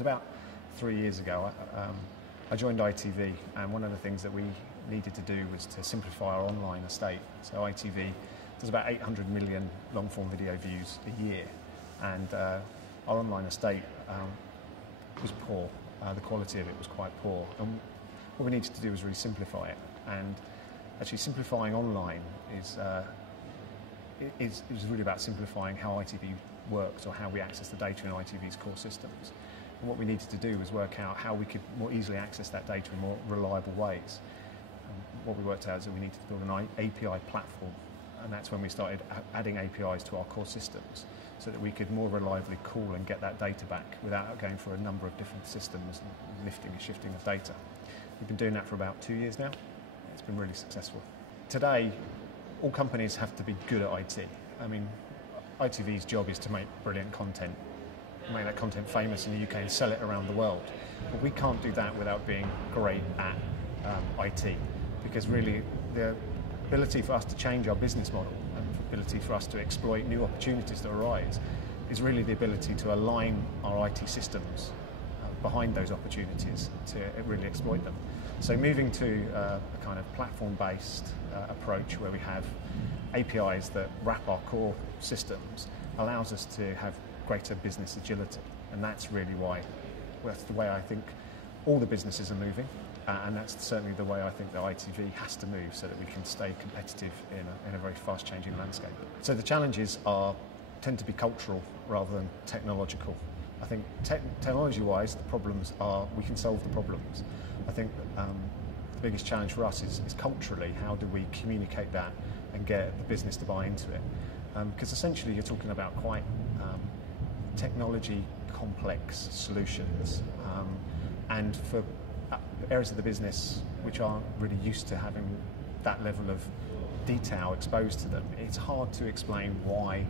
was about 3 years ago. I joined ITV, and one of the things that we needed to do was to simplify our online estate. So ITV does about 800 million long-form video views a year, and our online estate was poor. The quality of it was quite poor, and what we needed to do was really simplify it. And actually, simplifying online is really about simplifying how ITV works, or how we access the data in ITV's core systems. And what we needed to do was work out how we could more easily access that data in more reliable ways. And what we worked out is that we needed to build an API platform, and that's when we started adding APIs to our core systems, so that we could more reliably call and get that data back without going through a number of different systems and lifting and shifting of data. We've been doing that for about 2 years now. It's been really successful. Today, all companies have to be good at IT. I mean, ITV's job is to make brilliant content, make that content famous in the UK and sell it around the world. But we can't do that without being great at IT, because really the ability for us to change our business model and the ability for us to exploit new opportunities that arise is really the ability to align our IT systems behind those opportunities to really exploit them. So moving to a kind of platform-based approach where we have APIs that wrap our core systems allows us to have greater business agility, and that's really why, that's the way I think all the businesses are moving, and that's certainly the way I think that ITV has to move so that we can stay competitive in a very fast-changing landscape. So the challenges tend to be cultural rather than technological. I think technology-wise, the problems are, we can solve the problems. I think the biggest challenge for us is culturally, how do we communicate that and get the business to buy into it? Because essentially you're talking about quite technology complex solutions, and for areas of the business which aren't really used to having that level of detail exposed to them, it's hard to explain why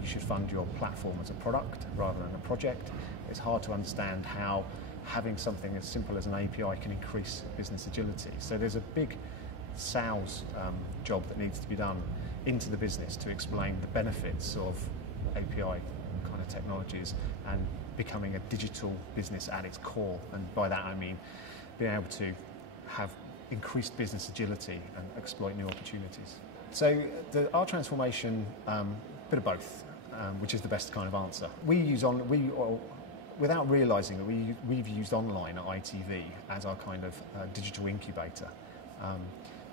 you should fund your platform as a product rather than a project. It's hard to understand how having something as simple as an API can increase business agility. So there's a big sales job that needs to be done into the business to explain the benefits of API kind of technologies and becoming a digital business at its core. And by that I mean being able to have increased business agility and exploit new opportunities. So our transformation, bit of both, which is the best kind of answer. Without realising that we've used online at ITV as our kind of digital incubator.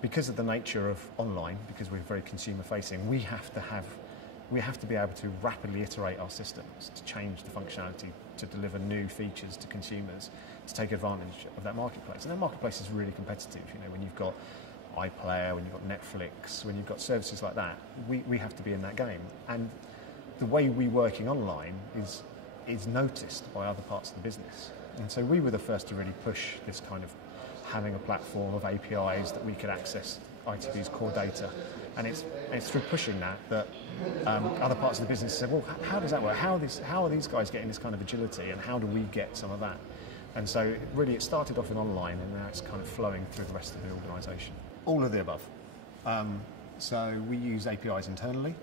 Because of the nature of online, because we're very consumer facing, we have to be able to rapidly iterate our systems to change the functionality, to deliver new features to consumers, to take advantage of that marketplace. And that marketplace is really competitive. You know, when you've got iPlayer, when you've got Netflix, when you've got services like that, we have to be in that game. And the way we're working online is noticed by other parts of the business. And so we were the first to really push this kind of having a platform of APIs that we could access ITV's core data. And it's through pushing that other parts of the business said, well, how does that work? How are these guys getting this kind of agility, and how do we get some of that? And so really it started off in online, and now it's kind of flowing through the rest of the organisation. All of the above. So we use APIs internally.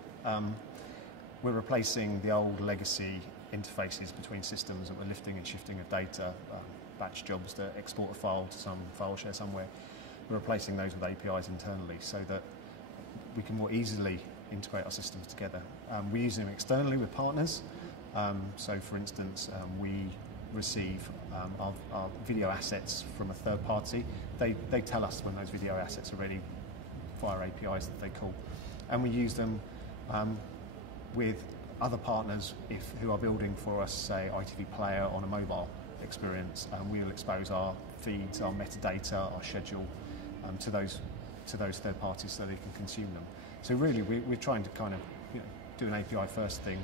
We're replacing the old legacy interfaces between systems that were lifting and shifting of data, batch jobs that export a file to some file share somewhere. We're replacing those with APIs internally so that we can more easily integrate our systems together. We use them externally with partners. So for instance, we receive our video assets from a third party. They tell us when those video assets are ready via APIs that they call. And we use them with other partners who are building for us, say, ITV Player on a mobile experience. We will expose our feeds, our metadata, our schedule to those third parties so they can consume them. So really, we're trying to kind of do an API first thing,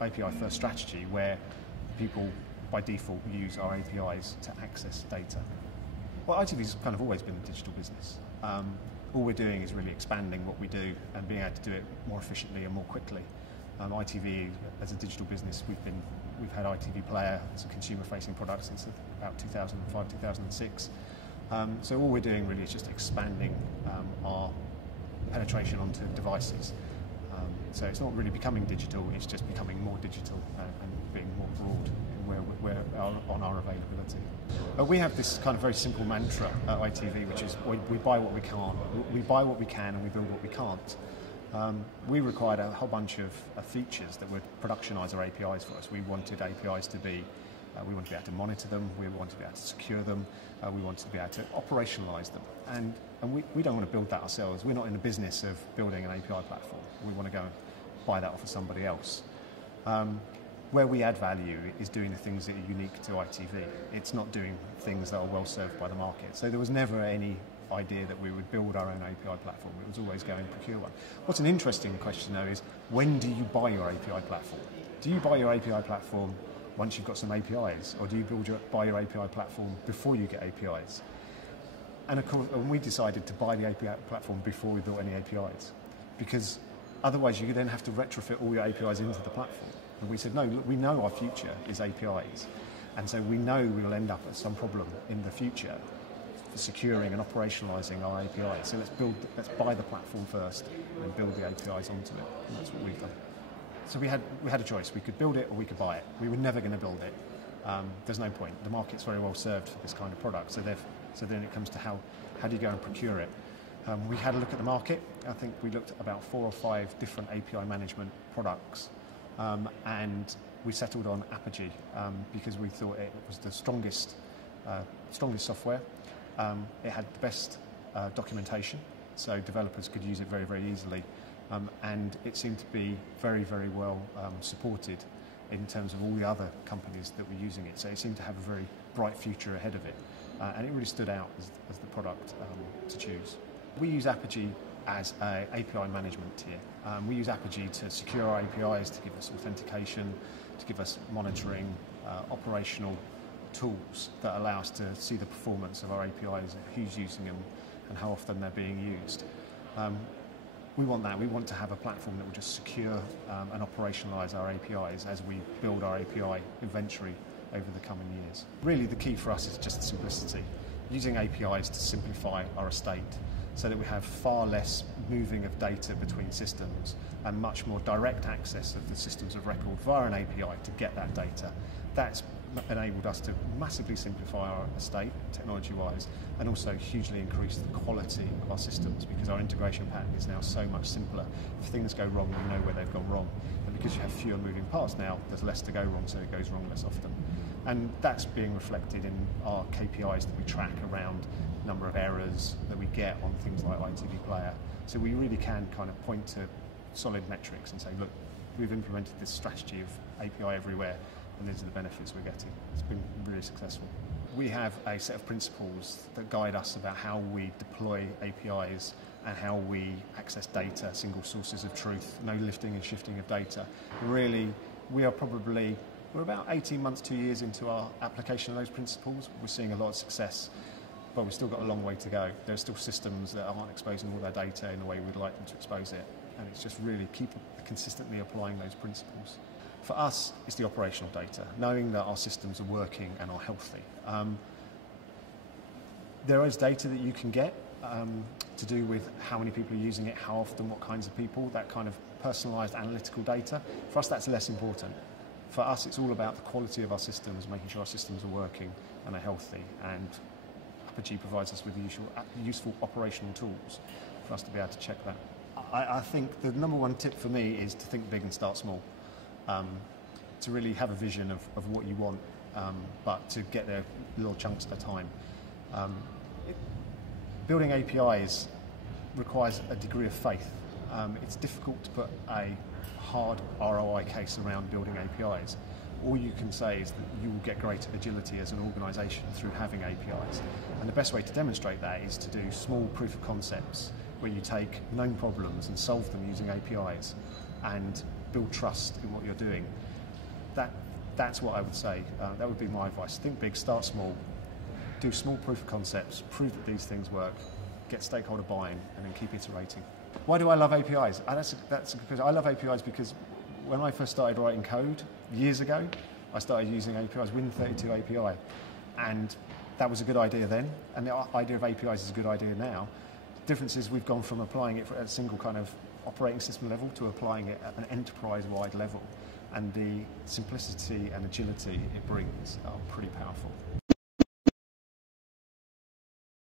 API first strategy where people by default use our APIs to access data. Well, ITV's kind of always been a digital business. All we're doing is really expanding what we do and being able to do it more efficiently and more quickly. ITV, as a digital business, we've had ITV Player as a consumer-facing product since about 2005, 2006. So all we're doing really is just expanding our penetration onto devices. So it's not really becoming digital, it's just becoming more digital and being more broad on our availability. But we have this kind of very simple mantra at ITV, which is we buy what we can't. We buy what we can and we build what we can't. We required a whole bunch of features that would productionize our APIs for us. We wanted APIs to be, we wanted to be able to monitor them, we wanted to be able to secure them, we wanted to be able to operationalize them. And we don't want to build that ourselves. We're not in the business of building an API platform. We want to go and buy that off of somebody else. Where we add value is doing the things that are unique to ITV. It's not doing things that are well served by the market. So there was never any idea that we would build our own API platform. It was always going to procure one. What's an interesting question though is, when do you buy your API platform? Do you buy your API platform once you've got some APIs, or do you buy your API platform before you get APIs? And of course, we decided to buy the API platform before we built any APIs, because otherwise you then have to retrofit all your APIs into the platform. And we said, no, look, we know our future is APIs, and so we know we will end up at some problem in the future for securing and operationalising our APIs. So let's buy the platform first and build the APIs onto it. And that's what we've done. So we had a choice. We could build it or we could buy it. We were never going to build it. There's no point. The market's very well served for this kind of product. So then it comes to how do you go and procure it? We had a look at the market. I think we looked at about 4 or 5 different API management products, and we settled on Apigee because we thought it was the strongest software. It had the best documentation, so developers could use it very, very easily, and it seemed to be very, very well supported in terms of all the other companies that were using it. So it seemed to have a very bright future ahead of it, and it really stood out as the product to choose. We use Apigee as an API management tier. We use Apigee to secure our APIs, to give us authentication, to give us monitoring, operational tools that allow us to see the performance of our APIs, who's using them and how often they're being used. We want that. We want to have a platform that will just secure and operationalise our APIs as we build our API inventory over the coming years. Really the key for us is just simplicity. Using APIs to simplify our estate so that we have far less moving of data between systems and much more direct access of the systems of record via an API to get that data. That's enabled us to massively simplify our estate technology-wise, and also hugely increase the quality of our systems, because our integration pattern is now so much simpler. If things go wrong, we know where they've gone wrong, and because you have fewer moving parts now, there's less to go wrong, so it goes wrong less often. And that's being reflected in our KPIs that we track around number of errors that we get on things like ITV Player. So we really can kind of point to solid metrics and say, look, we've implemented this strategy of API everywhere, and these are the benefits we're getting. It's been really successful. We have a set of principles that guide us about how we deploy APIs and how we access data, single sources of truth, no lifting and shifting of data. Really, we're about 18 months, 2 years into our application of those principles. We're seeing a lot of success, but we've still got a long way to go. There are still systems that aren't exposing all their data in the way we'd like them to expose it, and it's just really keep consistently applying those principles. For us, it's the operational data, knowing that our systems are working and are healthy. There is data that you can get to do with how many people are using it, how often, what kinds of people, that kind of personalised analytical data. For us, that's less important. For us, it's all about the quality of our systems, making sure our systems are working and are healthy, and Apigee provides us with the useful operational tools for us to be able to check that. I think the number one tip for me is to think big and start small. To really have a vision of what you want, but to get there little chunks at a time. Building APIs requires a degree of faith. It's difficult to put a hard ROI case around building APIs. All you can say is that you will get greater agility as an organisation through having APIs. And the best way to demonstrate that is to do small proof of concepts where you take known problems and solve them using APIs and build trust in what you're doing. That's what I would say. That would be my advice. Think big, start small, do small proof of concepts, prove that these things work, get stakeholder buy-in, and then keep iterating. Why do I love APIs? That's because I love APIs because when I first started writing code years ago, I started using APIs, Win32 API, and that was a good idea then, and the idea of APIs is a good idea now. The difference is we've gone from applying it for a single kind of operating system level to applying it at an enterprise-wide level. And the simplicity and agility it brings are pretty powerful.